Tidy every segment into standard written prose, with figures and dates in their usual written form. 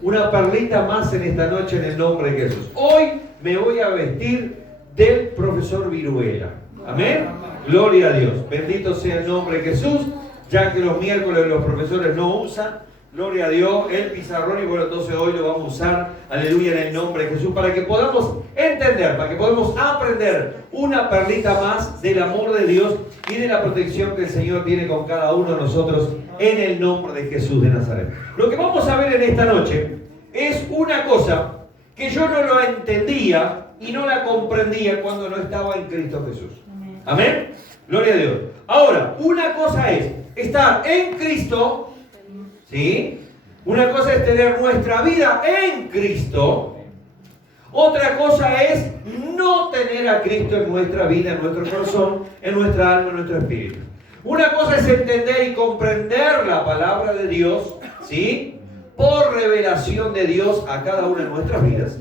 una perlita más en esta noche en el nombre de Jesús. Hoy me voy a vestir del profesor Viruela. Amén. Gloria a Dios. Bendito sea el nombre de Jesús, ya que los miércoles los profesores no usan. Gloria a Dios, el pizarrón, y bueno, entonces hoy lo vamos a usar, aleluya, en el nombre de Jesús, para que podamos entender, para que podamos aprender una perlita más del amor de Dios y de la protección que el Señor tiene con cada uno de nosotros en el nombre de Jesús de Nazaret. Lo que vamos a ver en esta noche es una cosa que yo no lo entendía y no la comprendía cuando no estaba en Cristo Jesús. Amén. Gloria a Dios. Ahora, una cosa es estar en Cristo, ¿sí? Una cosa es tener nuestra vida en Cristo. Otra cosa es no tener a Cristo en nuestra vida, en nuestro corazón, en nuestra alma, en nuestro espíritu. Una cosa es entender y comprender la palabra de Dios, ¿sí? Por revelación de Dios a cada una de nuestras vidas.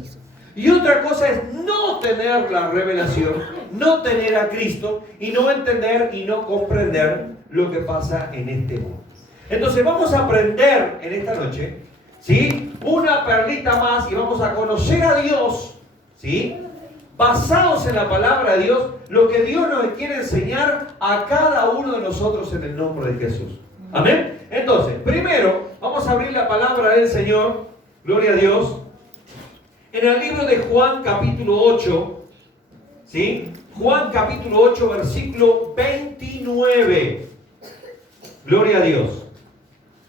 Y otra cosa es no tener la revelación, no tener a Cristo y no entender y no comprender lo que pasa en este mundo. Entonces vamos a aprender en esta noche, ¿sí? Una perlita más y vamos a conocer a Dios, ¿sí? Basados en la palabra de Dios, lo que Dios nos quiere enseñar a cada uno de nosotros en el nombre de Jesús. Amén. Entonces, primero vamos a abrir la palabra del Señor, gloria a Dios, en el libro de Juan capítulo 8, ¿sí? Juan capítulo 8, versículo 29. Gloria a Dios.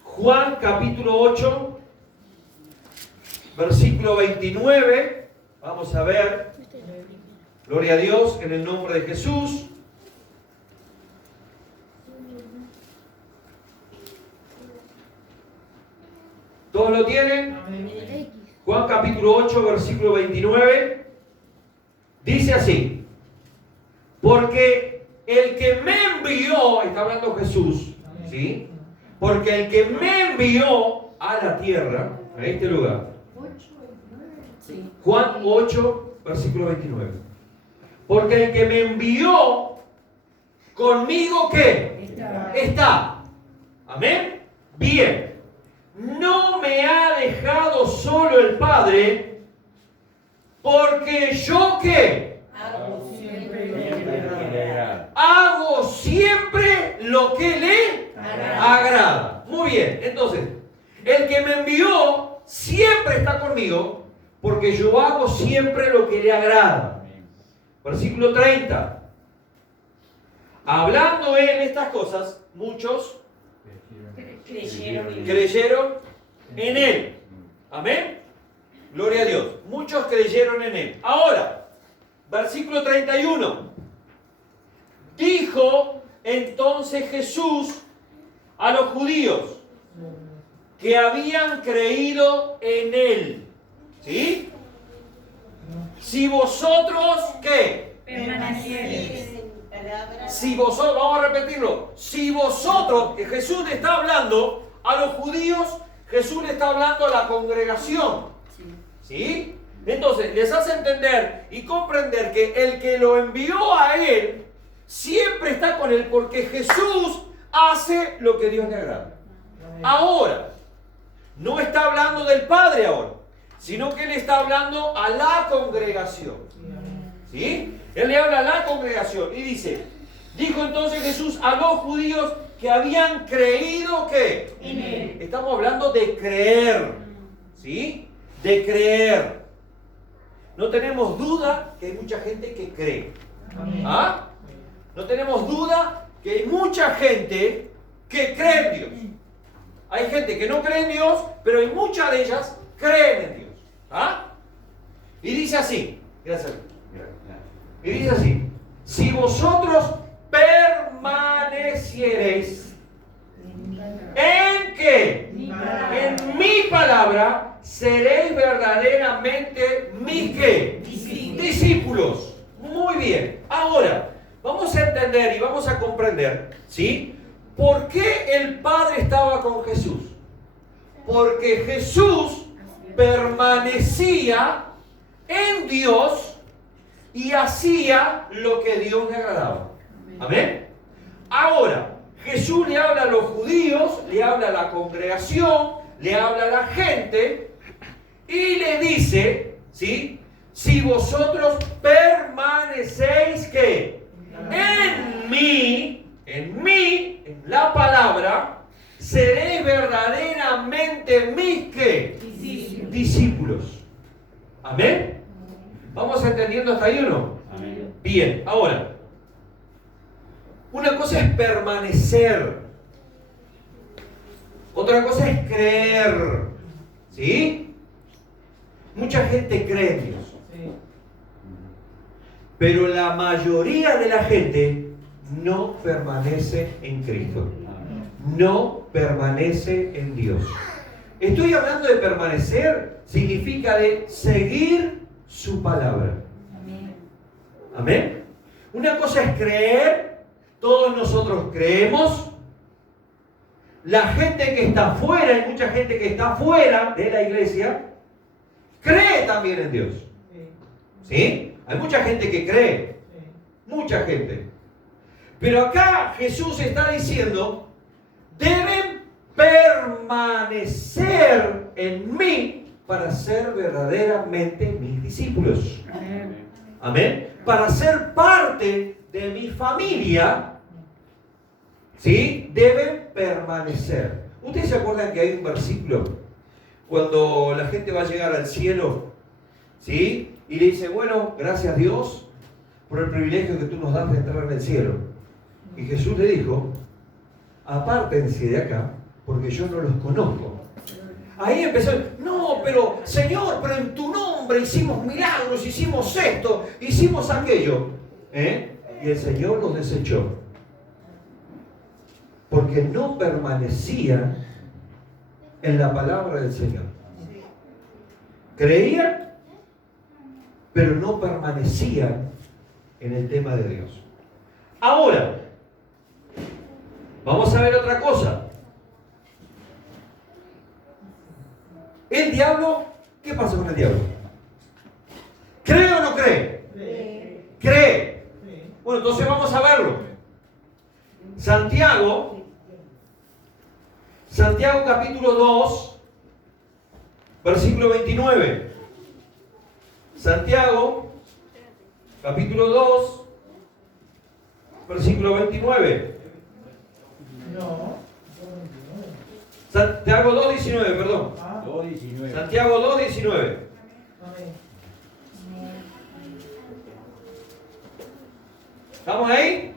Juan capítulo 8, versículo 29. Vamos a ver. Gloria a Dios en el nombre de Jesús. ¿Todos lo tienen? Juan capítulo 8, versículo 29. Dice así: porque el que me envió, está hablando Jesús, ¿sí? Porque el que me envió a la tierra, a este lugar. Juan 8, versículo 29. Porque el que me envió, conmigo, ¿qué? Está. Amén. Bien. No me ha dejado solo el Padre, porque yo, ¿qué? Hago siempre lo que le agrada. Muy bien, entonces, el que me envió siempre está conmigo, porque yo hago siempre lo que le agrada. Versículo 30. Hablando él estas cosas, muchos creyeron en él. Amén. Gloria a Dios. Muchos creyeron en él. Ahora, versículo 31. Dijo entonces Jesús a los judíos que habían creído en él, ¿sí? Si vosotros, ¿qué? Si vosotros, vamos a repetirlo, si vosotros, que Jesús le está hablando a los judíos, Jesús le está hablando a la congregación, ¿sí? Entonces les hace entender y comprender que el que lo envió a él siempre está con él, porque Jesús hace lo que Dios le agrada. Ahora, no está hablando del Padre ahora, sino que él está hablando a la congregación, ¿sí? Él le habla a la congregación y dice: dijo entonces Jesús a los judíos que habían creído, ¿qué? En él. Estamos hablando de creer, ¿sí? De creer. No tenemos duda que hay mucha gente que cree. ¿Ah? No tenemos duda que hay mucha gente que cree en Dios. Hay gente que no cree en Dios, pero hay muchas de ellas creen en Dios. ¿Ah? Y dice así, gracias. Y dice así: si vosotros permaneciereis en ¿qué? En mi palabra, seréis verdaderamente mis ¿qué? Discípulos. Muy bien. Ahora, vamos a entender y vamos a comprender, ¿sí? ¿Por qué el Padre estaba con Jesús? Porque Jesús permanecía en Dios y hacía lo que Dios le agradaba. Amén. Ahora, Jesús le habla a los judíos, le habla a la congregación, le habla a la gente Y le dice, ¿sí? Si vosotros permanecéis, ¿qué? En la palabra, seréis verdaderamente mis, ¿qué? Discípulos. ¿Amén? ¿Vamos entendiendo hasta ahí o no? Amén. Bien, ahora, una cosa es permanecer, otra cosa es creer, ¿sí? Mucha gente cree en Dios, pero la mayoría de la gente no permanece en Cristo, no permanece en Dios. Estoy hablando de permanecer, significa de seguir su palabra. Amén. Una cosa es creer, todos nosotros creemos. La gente que está fuera, hay mucha gente que está fuera de la iglesia, cree también en Dios. ¿Sí? Hay mucha gente que cree, mucha gente. Pero acá Jesús está diciendo, deben permanecer en mí para ser verdaderamente mis discípulos. Amén. Para ser parte de mi familia, ¿sí? Deben permanecer. ¿Ustedes se acuerdan que hay un versículo cuando la gente va a llegar al cielo, ¿sí? Y le dice, bueno, gracias Dios por el privilegio que tú nos das de entrar en el cielo. Y Jesús le dijo, apártense de acá, porque yo no los conozco. Ahí empezó, no, pero Señor, pero en tu nombre hicimos milagros, hicimos esto, hicimos aquello. Y el Señor los desechó. Porque no permanecían en la palabra del Señor. Creían, pero no permanecían en el tema de Dios. Ahora, vamos a ver otra cosa. El diablo, ¿qué pasa con el diablo? ¿Cree o no cree? Cree. Bueno, entonces vamos a verlo. Santiago capítulo 2, versículo 29. Santiago capítulo 2, versículo 29. Santiago 2:19, perdón. 2:19. Santiago 2:19. ¿Estamos ahí?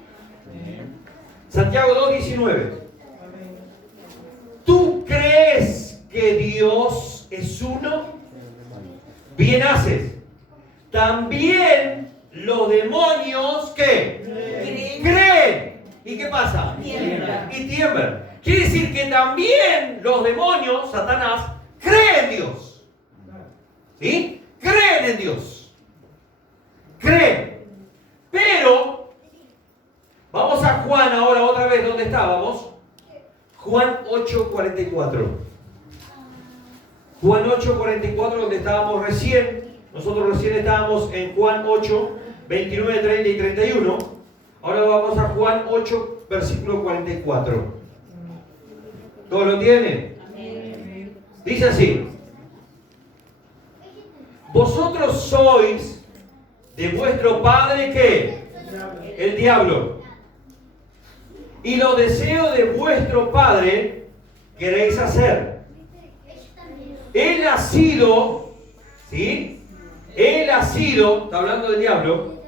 Santiago 2:19. ¿Tú crees que Dios es uno? Bien haces. También los demonios, ¿qué? Creen. ¿Y qué pasa? Y tiemblan. Quiere decir que también los demonios, Satanás, creen en Dios. ¿Sí? Creen en Dios. Creen. Pero, vamos a Juan ahora otra vez, ¿dónde estábamos? Juan 8:44. Juan 8:44, donde estábamos recién. Nosotros recién estábamos en Juan 8, 29, 30 y 31. Ahora vamos a Juan 8, versículo 44. ¿Todos lo tienen? Dice así: vosotros sois de vuestro padre, ¿qué? El diablo. Y los deseos de vuestro padre queréis hacer. Él ha sido, ¿sí? Él ha sido, está hablando del diablo,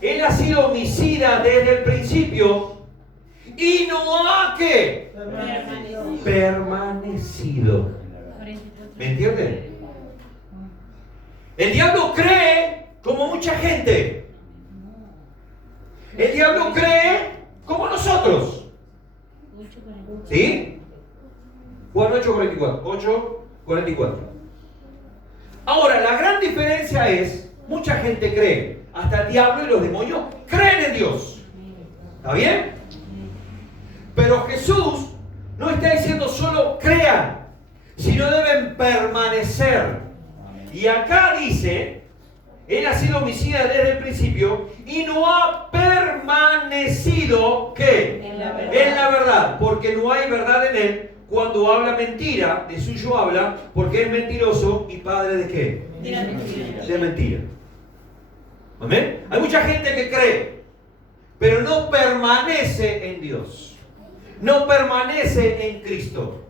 él ha sido homicida desde el principio y no ha, ¿qué? Permanecido. ¿Me entienden? El diablo cree como mucha gente. El diablo cree como nosotros. ¿Sí? Juan 8:44. 8:44. Ahora, la gran diferencia es, mucha gente cree, hasta el diablo y los demonios creen en Dios. ¿Está bien? Pero Jesús no está diciendo solo crean, sino deben permanecer. Y acá dice, él ha sido homicida desde el principio y no ha permanecido, ¿qué? En la verdad, porque no hay verdad en él, cuando habla mentira, de suyo habla, porque es mentiroso y padre de ¿qué? De mentira. ¿Amén? Hay mucha gente que cree, pero no permanece en Dios. No permanece en Cristo.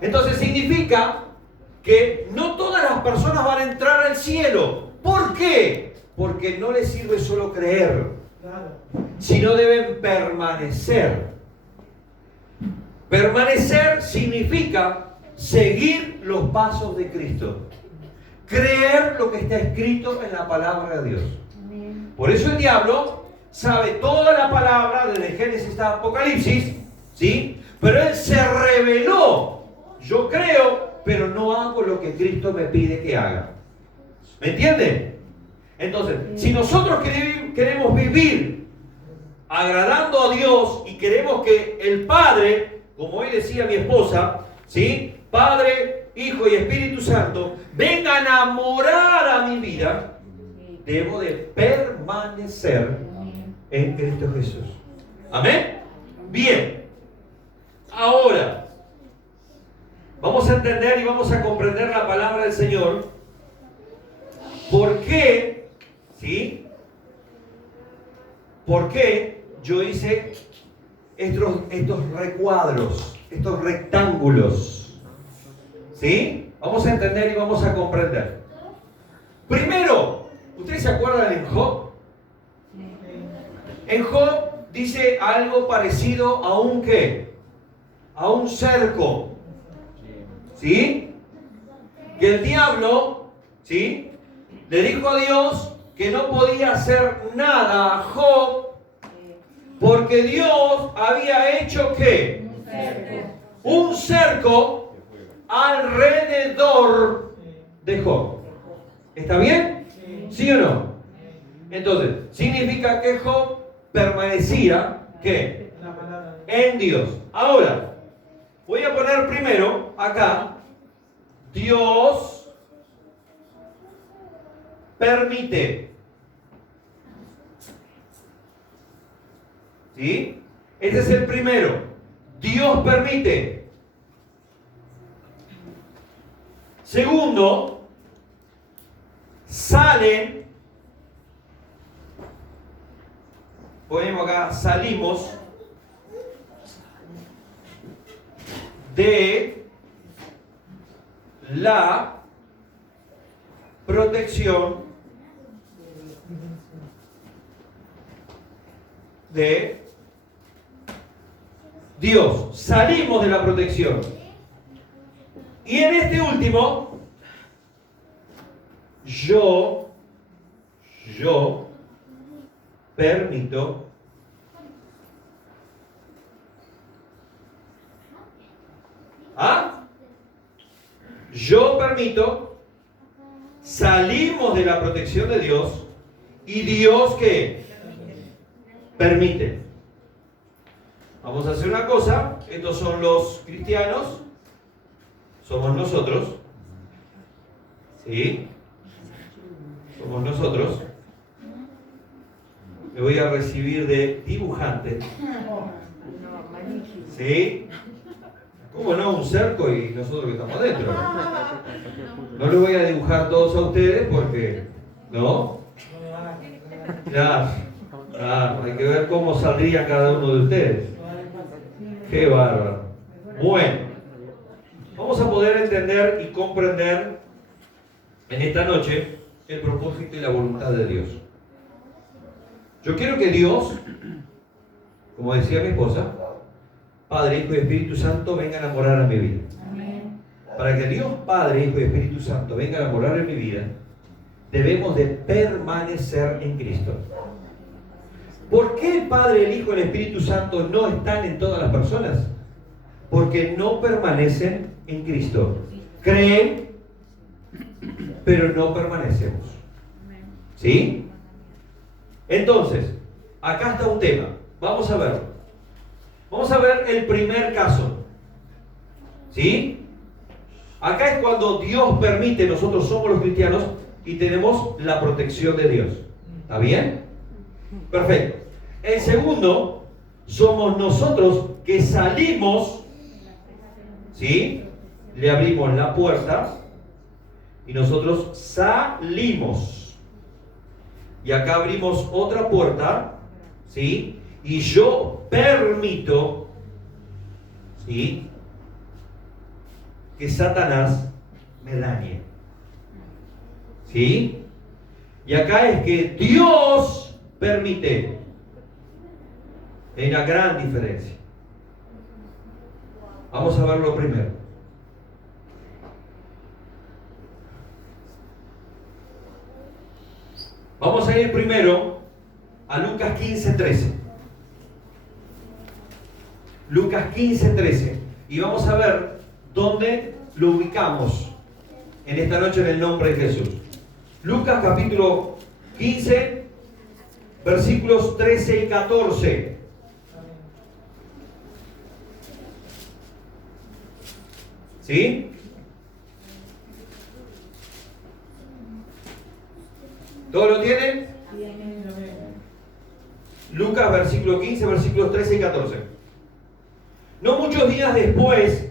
Entonces significa que no todas las personas van a entrar al cielo. ¿Por qué? Porque no les sirve solo creer, sino deben permanecer. Permanecer significa seguir los pasos de Cristo. Creer lo que está escrito en la palabra de Dios. Por eso el diablo sabe toda la palabra desde Génesis hasta Apocalipsis, ¿sí? Pero él se rebeló. Yo creo, pero no hago lo que Cristo me pide que haga. ¿Me entienden? Entonces, si nosotros queremos vivir agradando a Dios y queremos que el Padre, como hoy decía mi esposa, ¿sí? Padre, Hijo y Espíritu Santo, vengan a morar a mi vida, debo de permanecer en Cristo Jesús. ¿Amén? Bien. Ahora, vamos a entender y vamos a comprender la palabra del Señor. ¿Por qué? ¿Sí? ¿Por qué yo hice estos recuadros, estos rectángulos? ¿Sí? Vamos a entender y vamos a comprender. Primero, ¿ustedes se acuerdan en Job? En Job dice algo parecido a un ¿qué? A un cerco. ¿Sí? Que el diablo, ¿sí? Le dijo a Dios que no podía hacer nada a Job porque Dios había hecho ¿qué? Un cerco alrededor de Job. ¿Está bien? ¿Sí o no? Entonces, significa que Job permanecía ¿qué? En Dios. Ahora, voy a poner primero acá, Dios permite. ¿Sí? Este es el primero. Dios permite. Segundo, salen. Ponemos acá, salimos de la protección de Dios. Salimos de la protección. Y en este último, yo permito yo permito, salimos de la protección de Dios y Dios ¿qué? Permite. Vamos a hacer una cosa, estos son los cristianos, somos nosotros, ¿sí? Somos nosotros. Me voy a recibir de dibujante, ¿sí? ¿Cómo no? Un cerco y nosotros que estamos adentro. No les voy a dibujar todos a ustedes porque, ¿no? Claro, hay que ver cómo saldría cada uno de ustedes. Qué bárbaro. Bueno, vamos a poder entender y comprender en esta noche el propósito y la voluntad de Dios. Yo quiero que Dios, como decía mi esposa, Padre, Hijo y Espíritu Santo vengan a morar a mi vida. Amén. Para que Dios, Padre, Hijo y Espíritu Santo vengan a morar en mi vida, debemos de permanecer en Cristo. ¿Por qué el Padre, el Hijo y el Espíritu Santo no están en todas las personas? Porque no permanecen en Cristo. Creen, pero no permanecemos. ¿Sí? Entonces, acá está un tema. Vamos a verlo. Vamos a ver el primer caso. ¿Sí? Acá es cuando Dios permite, nosotros somos los cristianos y tenemos la protección de Dios. ¿Está bien? Perfecto. El segundo, somos nosotros que salimos ¿sí? Le abrimos la puerta y nosotros salimos. Y acá abrimos otra puerta, ¿sí? Y yo permito, ¿sí?, que Satanás me dañe. ¿Sí? Y acá es que Dios permite. Hay una gran diferencia. Vamos a verlo primero. Vamos a ir primero a Lucas 15:13. Lucas 15:13. Y vamos a ver dónde lo ubicamos en esta noche en el nombre de Jesús. Lucas capítulo 15, versículos 13 y 14. ¿Sí? ¿Todos lo tienen? Lucas versículo 15, versículos 13 y 14. No muchos días después,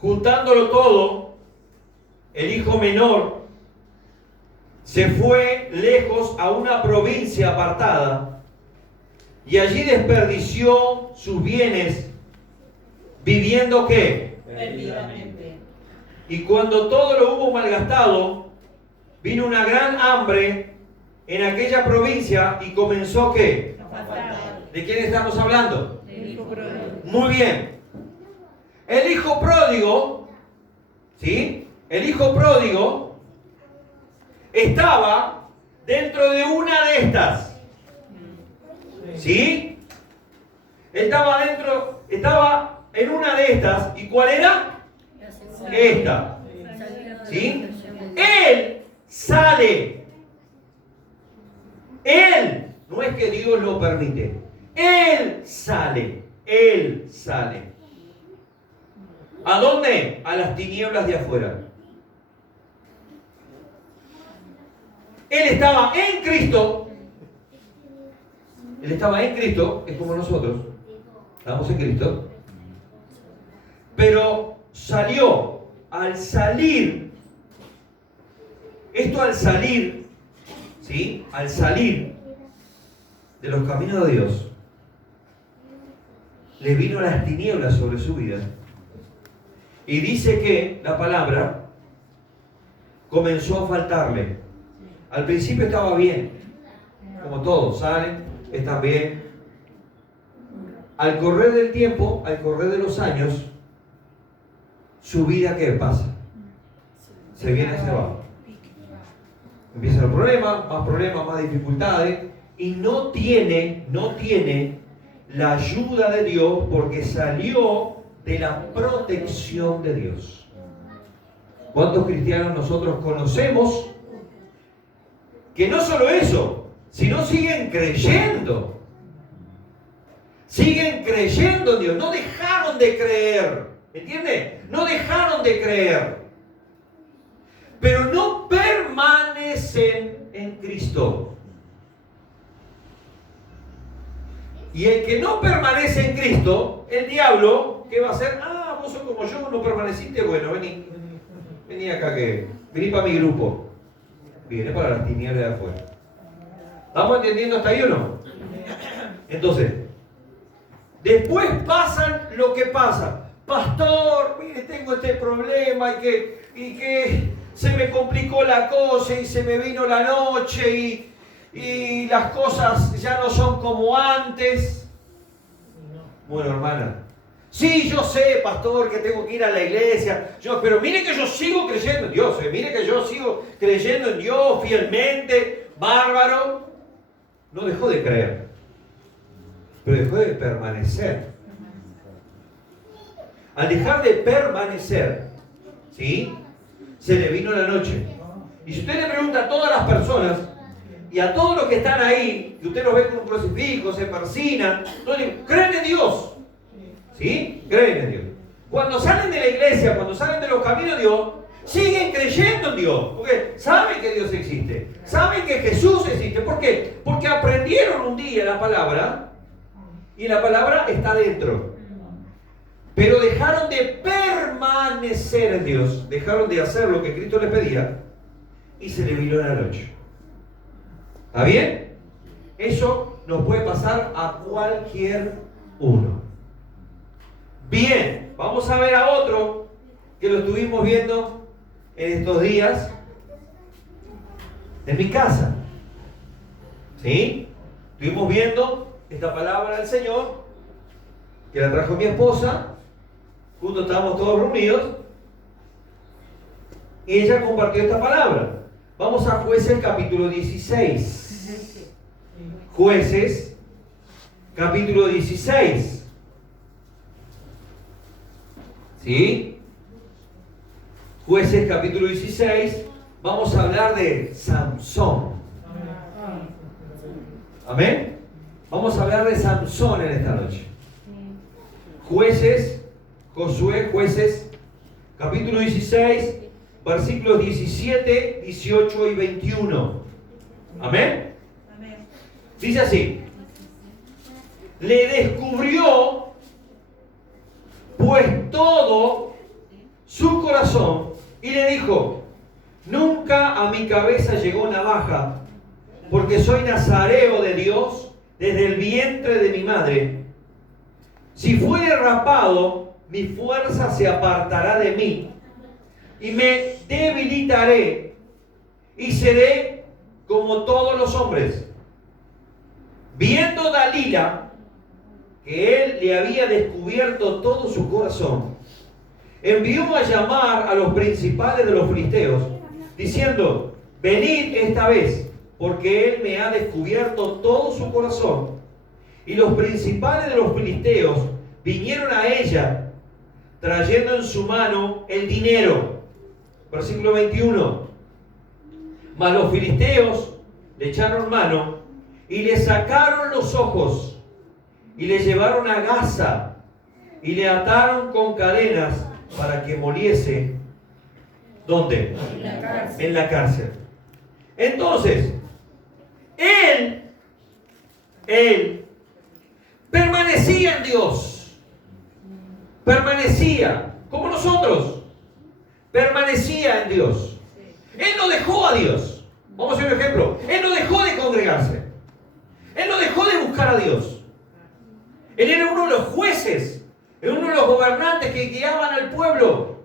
juntándolo todo, el hijo menor se fue lejos a una provincia apartada y allí desperdició sus bienes viviendo ¿qué? Perdidamente. Y cuando todo lo hubo malgastado, vino una gran hambre en aquella provincia y comenzó ¿qué? ¿De quién estamos hablando? Del hijo pródigo. Muy bien. El hijo pródigo, ¿sí? El hijo pródigo estaba dentro de una de estas. ¿Sí? Estaba en una de estas. ¿Y cuál era? Esta. ¿Sí? Él sale. Él, no es que Dios lo permite. Él sale. Él sale. ¿A dónde? A las tinieblas de afuera. Él estaba en Cristo. Él estaba en Cristo, es como nosotros. Estamos en Cristo. Pero salió. Al salir, esto al salir, ¿sí? Al salir de los caminos de Dios, le vino las tinieblas sobre su vida. Y dice que la palabra comenzó a faltarle. Al principio estaba bien, como todos, salen, están bien. Al correr del tiempo, al correr de los años, su vida, ¿qué pasa? Se viene hacia abajo. Empiezan los problemas, más dificultades, y no tiene la ayuda de Dios porque salió de la protección de Dios. ¿Cuántos cristianos nosotros conocemos que no solo eso, sino siguen creyendo? Siguen creyendo en Dios, no dejaron de creer, ¿entiende? No dejaron de creer, pero no permanecen en Cristo. Y el que no permanece en Cristo, el diablo, ¿qué va a hacer? Ah, vos sos como yo, no permaneciste, bueno, vení acá, vení para mi grupo. Viene para las tinieblas de afuera. ¿Estamos entendiendo hasta ahí o no? Entonces, después pasan lo que pasa. Pastor, mire, tengo este problema y que se me complicó la cosa y se me vino la noche y las cosas ya no son como antes. Bueno, hermana, sí, yo sé, pastor, que tengo que ir a la iglesia, pero mire que yo sigo creyendo en Dios, mire que yo sigo creyendo en Dios fielmente, bárbaro. No dejó de creer, pero dejó de permanecer. Al dejar de permanecer, ¿sí?, se le vino la noche. Y si usted le pregunta a todas las personas y a todos los que están ahí, que usted los ve con un crucifijo, se persinan, todos dicen, creen en Dios. ¿Sí? Creen en Dios. Cuando salen de la iglesia, cuando salen de los caminos de Dios, siguen creyendo en Dios. Porque saben que Dios existe. Saben que Jesús existe. ¿Por qué? Porque aprendieron un día la palabra y la palabra está dentro. Pero dejaron de permanecer en Dios, dejaron de hacer lo que Cristo les pedía y se le vino la noche. ¿Está bien? Eso nos puede pasar a cualquier uno. Bien, vamos a ver a otro que lo estuvimos viendo en estos días en mi casa. ¿Sí? Estuvimos viendo esta palabra del Señor que la trajo mi esposa. Juntos estábamos todos reunidos y ella compartió esta palabra. Vamos a Jueces capítulo 16. Jueces capítulo 16. ¿Sí? Jueces capítulo 16. Vamos a hablar de Sansón. Amén. Vamos a hablar de Sansón en esta noche. Jueces, Josué, Jueces, capítulo 16, versículos 17, 18 y 21. Amén. Dice así: le descubrió pues todo su corazón y le dijo: nunca a mi cabeza llegó navaja, porque soy nazareo de Dios desde el vientre de mi madre. Si fuere rapado, mi fuerza se apartará de mí y me debilitaré y seré como todos los hombres. Viendo Dalila que él le había descubierto todo su corazón, envió a llamar a los principales de los filisteos, diciendo: venid esta vez, porque él me ha descubierto todo su corazón. Y los principales de los filisteos vinieron a ella, trayendo en su mano el dinero. Versículo 21. Mas los filisteos le echaron mano y le sacaron los ojos y le llevaron a Gaza y le ataron con cadenas para que muriese. ¿Dónde? En la cárcel. En la cárcel. Entonces, él permanecía en Dios. Permanecía, como nosotros. Permanecía en Dios. Él no dejó a Dios. Vamos a hacer un ejemplo. Él no dejó de congregarse. Él no dejó de buscar a Dios. Él era uno de los jueces, era uno de los gobernantes que guiaban al pueblo.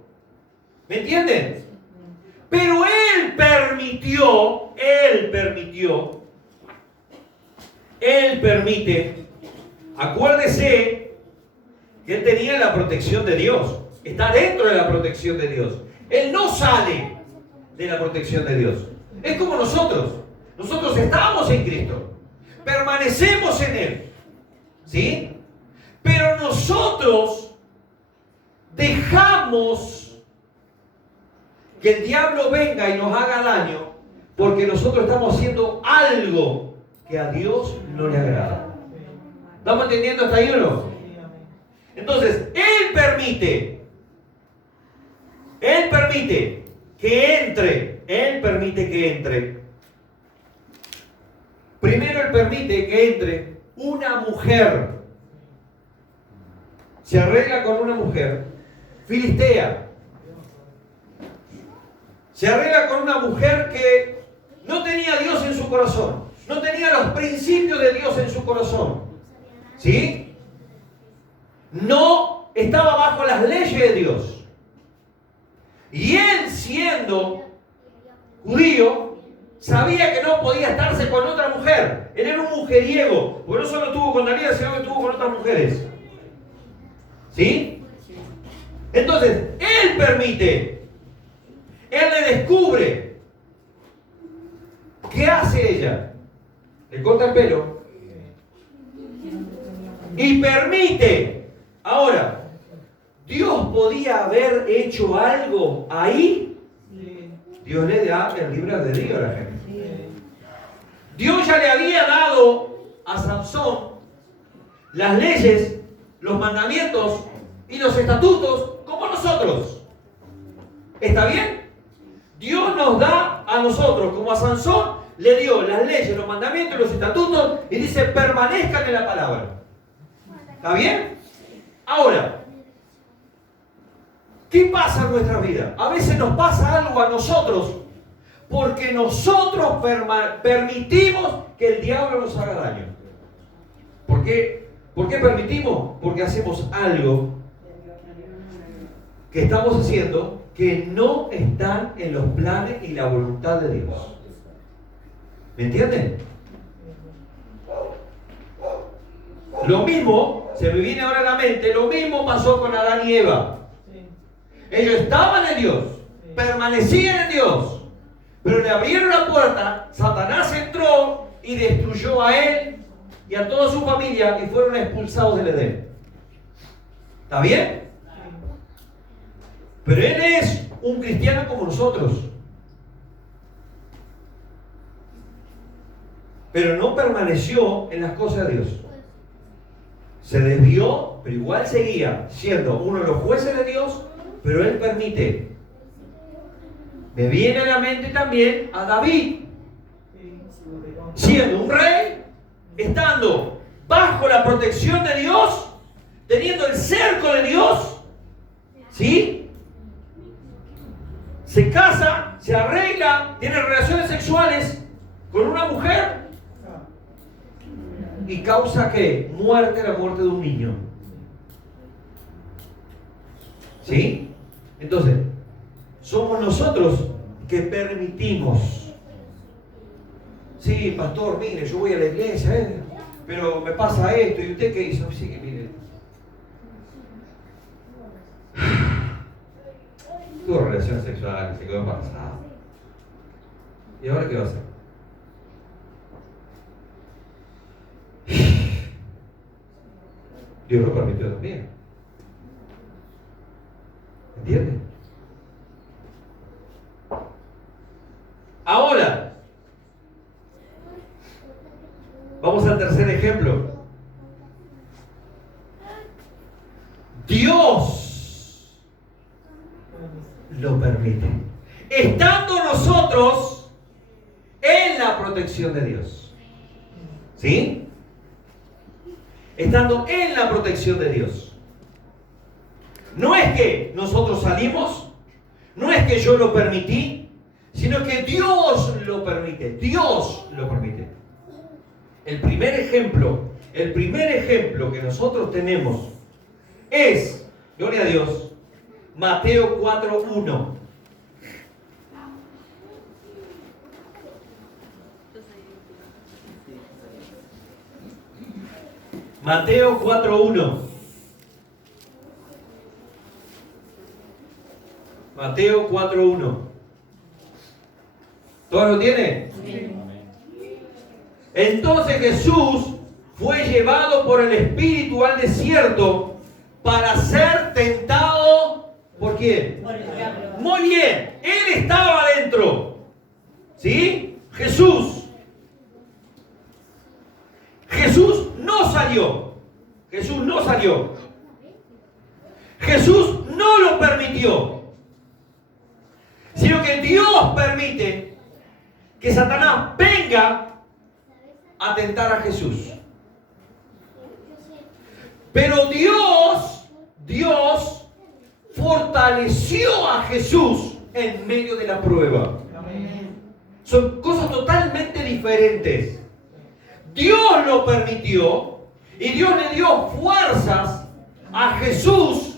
¿Me entienden? Pero él permite, acuérdese que él tenía la protección de Dios, está dentro de la protección de Dios. Él no sale de la protección de Dios. Es como nosotros estamos en Cristo, permanecemos en Él, ¿sí? Pero nosotros dejamos que el diablo venga y nos haga daño porque nosotros estamos haciendo algo que a Dios no le agrada. ¿Estamos entendiendo hasta ahí o no? Entonces, Él permite que entre. Primero Él permite que entre una mujer. Se arregla con una mujer filistea. Se arregla con una mujer que no tenía a Dios en su corazón. No tenía los principios de Dios en su corazón. ¿Sí? No estaba bajo las leyes de Dios. Y él, siendo judío, sabía que no podía estarse con otra mujer. Él era un mujeriego. Porque no solo estuvo con Dalila, sino que estuvo con otras mujeres. ¿Sí? Entonces, él permite. Él le descubre. ¿Qué hace ella? Le corta el pelo. Y permite. Ahora, ¿Dios podía haber hecho algo ahí? Dios le da el libre albedrío a la gente. Dios ya le había dado a Sansón las leyes, los mandamientos y los estatutos como nosotros. ¿Está bien? Dios nos da a nosotros, como a Sansón, le dio las leyes, los mandamientos y los estatutos y dice: permanezcan en la palabra. ¿Está bien? Ahora, ¿Qué pasa en nuestra vida? A veces nos pasa algo a nosotros porque nosotros permitimos que el diablo nos haga daño. ¿Por qué? ¿Por qué permitimos? Porque hacemos algo que estamos haciendo que no están en los planes y la voluntad de Dios. ¿Me entienden? Lo mismo, se me viene ahora a la mente, lo mismo pasó con Adán y Eva. Ellos estaban en Dios, permanecían en Dios, pero le abrieron la puerta, Satanás entró y destruyó a él y a toda su familia y fueron expulsados del Edén. ¿Está bien? Pero él es un cristiano como nosotros. Pero no permaneció en las cosas de Dios. Se desvió, pero igual seguía siendo uno de los jueces de Dios, pero él permite. Me viene a la mente también a David, siendo un rey, estando bajo la protección de Dios, teniendo el cerco de Dios, ¿sí? Se casa, se arregla, tiene relaciones sexuales con una mujer y causa ¿qué? Muerte, la muerte de un niño. ¿Sí? Entonces, somos nosotros que permitimos. Sí, pastor, mire, yo voy a la iglesia, pero me pasa esto, ¿y usted qué hizo? Sí, que mire. Tuvo relaciones sexuales, se quedó embarazada. ¿Y ahora qué va a hacer? Dios lo permitió también. ¿Entiendes? Ahora, vamos al tercer ejemplo. Dios lo permite. Estando nosotros en la protección de Dios. ¿Sí? Estando en la protección de Dios. No es que nosotros salimos, no es que yo lo permití, sino que Dios lo permite. Dios lo permite. El primer ejemplo que nosotros tenemos es, gloria a Dios, Mateo 4:1. Mateo 4:1. Mateo 4:1. ¿Todos lo tienen? Sí. Entonces Jesús fue llevado por el Espíritu al desierto para ser tentado. ¿Por quién? Por el diablo. Muy bien. Él estaba adentro. ¿Sí? Jesús no salió. Jesús no salió. Jesús no lo permitió. Sino que Dios permite que Satanás venga a tentar a Jesús. Pero Dios fortaleció a Jesús en medio de la prueba. Son cosas totalmente diferentes. Dios lo permitió y Dios le dio fuerzas a Jesús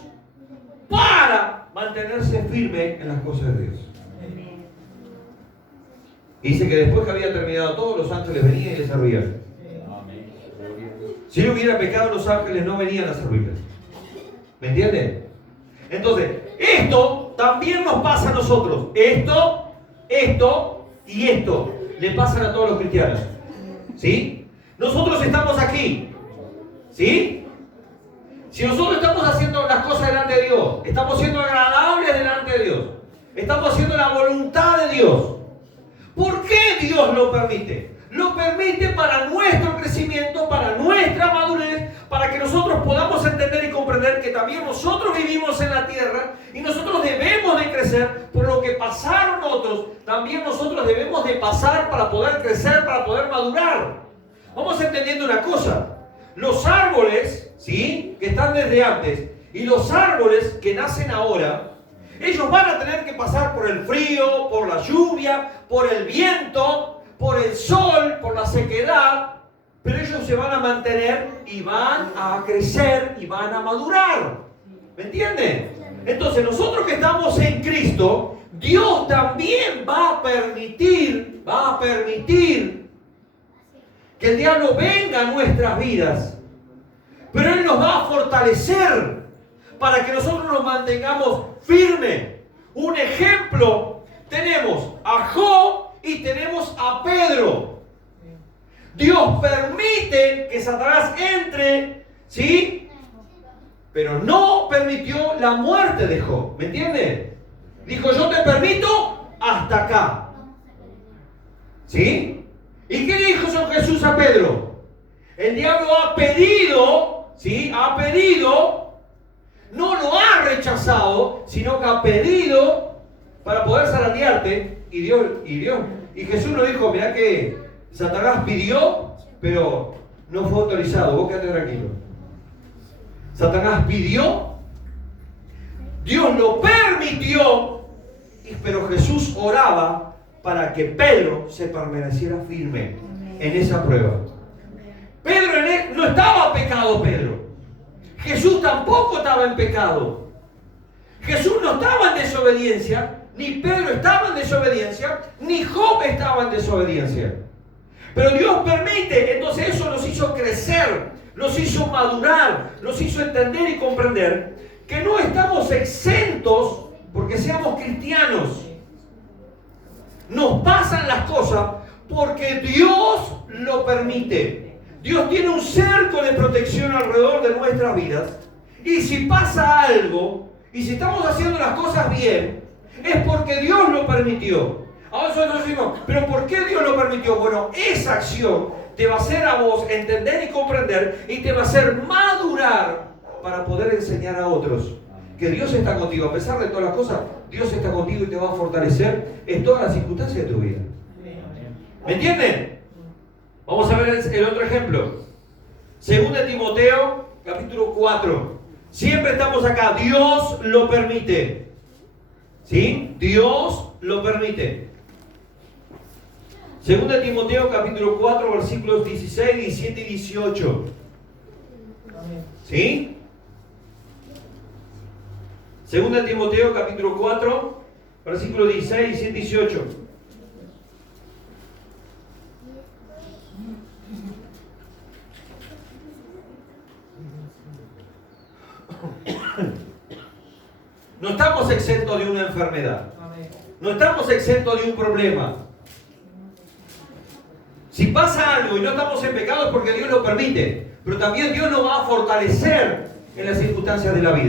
para mantenerse firme en las cosas de Dios. Dice que después que había terminado todo, los ángeles venían y le servían. Si no hubiera pecado, los ángeles no venían a servirles. ¿Me entienden? Entonces, esto también nos pasa a nosotros. Esto y esto le pasan a todos los cristianos. ¿Sí? Nosotros estamos aquí. ¿Sí? Si nosotros estamos haciendo las cosas delante de Dios, estamos siendo agradables delante de Dios, estamos haciendo la voluntad de Dios, ¿por qué Dios lo permite? Lo permite para nuestro crecimiento, para nuestra madurez, para que nosotros podamos entender y comprender que también nosotros vivimos en la tierra y nosotros debemos de crecer por lo que pasaron otros. También nosotros debemos de pasar para poder crecer, para poder madurar. Vamos entendiendo una cosa. Los árboles, ¿sí?, que están desde antes y los árboles que nacen ahora Ellos van a tener que pasar por el frío, por la lluvia, por el viento, por el sol, por la sequedad, pero ellos se van a mantener y van a crecer y van a madurar. ¿Me entienden? Entonces nosotros que estamos en Cristo, Dios también va a permitir que el diablo venga a nuestras vidas, pero Él nos va a fortalecer para que nosotros nos mantengamos firmes. Un ejemplo, tenemos a Job y tenemos a Pedro. Dios permite que Satanás entre, ¿sí? Pero no permitió la muerte de Job. ¿Me entiende? Dijo, yo te permito hasta acá. ¿Sí? ¿Y qué le dijo Jesús a Pedro? El diablo ha pedido, ¿sí? Ha pedido, no lo ha rechazado, sino que ha pedido para poder zarandearte. Y Jesús no dijo, mirá que Satanás pidió, pero no fue autorizado. Vos quédate tranquilo. Satanás pidió, Dios lo permitió, pero Jesús oraba para que Pedro se permaneciera firme en esa prueba. Pedro no estaba pecado, Pedro. Jesús tampoco estaba en pecado. Jesús no estaba en desobediencia, ni Pedro estaba en desobediencia, ni Job estaba en desobediencia. Pero Dios permite, entonces eso nos hizo crecer, nos hizo madurar, nos hizo entender y comprender que no estamos exentos porque seamos cristianos. Nos pasan las cosas porque Dios lo permite. Dios tiene un cerco de protección alrededor de nuestras vidas. Y si pasa algo, y si estamos haciendo las cosas bien, es porque Dios lo permitió. Ahora nosotros decimos, ¿pero por qué Dios lo permitió? Bueno, esa acción te va a hacer a vos entender y comprender y te va a hacer madurar para poder enseñar a otros que Dios está contigo. A pesar de todas las cosas, Dios está contigo y te va a fortalecer en todas las circunstancias de tu vida. ¿Me entienden? Vamos a ver el otro ejemplo. 2 Timoteo, capítulo 4. Siempre estamos acá. Dios lo permite. ¿Sí? Dios lo permite. 2 Timoteo, capítulo 4, versículos 16, 17 y 18. ¿Sí? 2 Timoteo, capítulo 4, versículos 16, 17 y 18. No estamos exentos de una enfermedad. No estamos exentos de un problema. Si pasa algo y no estamos en pecado es porque Dios lo permite. Pero también Dios nos va a fortalecer en las circunstancias de la vida.